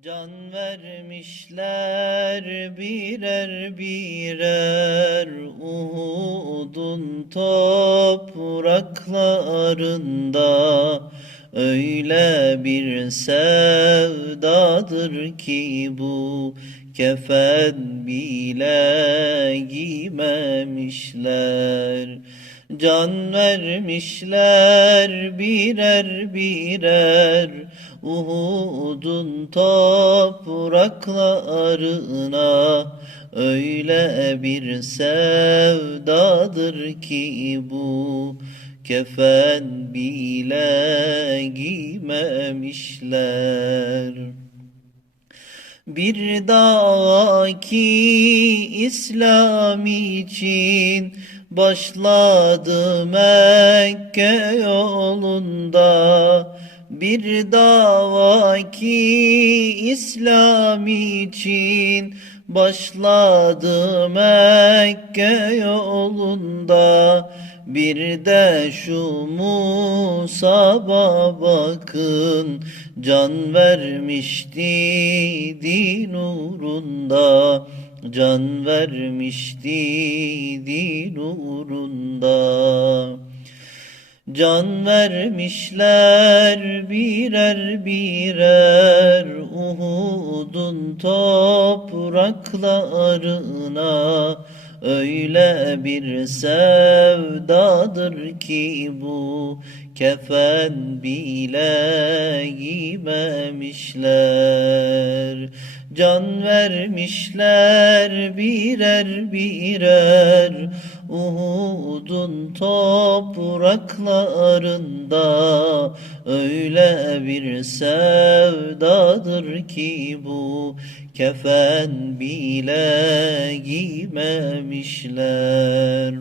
Can vermişler birer birer Uhud'un topraklarında Öyle bir sevdadır ki bu Kefen bile giymemişler Can vermişler birer birer. Uhud'un topraklarına Öyle bir sevdadır ki bu. Kefen bile giymemişler bir dava ki İslam için başladı Mekke yolunda. Bir dava ki İslam için başladı Mekke yolunda. Bir de şu Musab'a bakın Can vermişti din uğrunda. Can vermişti din uğrunda. Can vermişler birer birer Uhud'un topraklarına Öyle bir sevdadır ki bu. Kefen bile giymemişler Can vermişler birer birer Uhud'un topraklarında Öyle bir sevdadır ki bu. Kefen bile giymemişler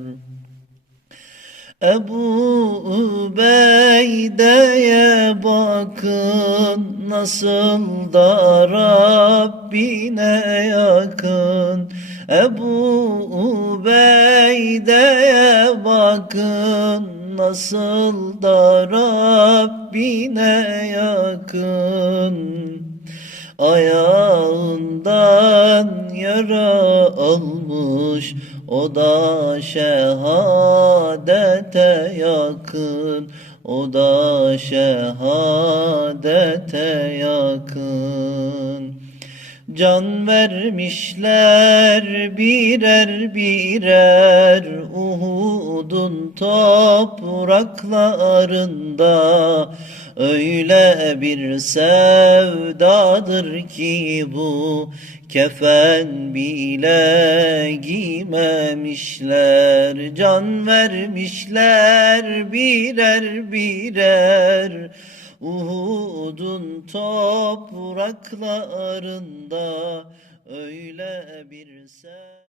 Ebu Ubeyde'ye bakın nasıl da Rabbine yakın. Ebu Ubeyde'ye bakın nasıl da Rabbine yakın. Ayağından yara almış o da şehadete yakın. O da şehadete yakın Can vermişler birer birer Uhud'un topraklarında. Öyle bir sevdadır ki bu Kefen bile giymemişler. Can vermişler birer birer Uhud'un topraklarında Öyle bir sev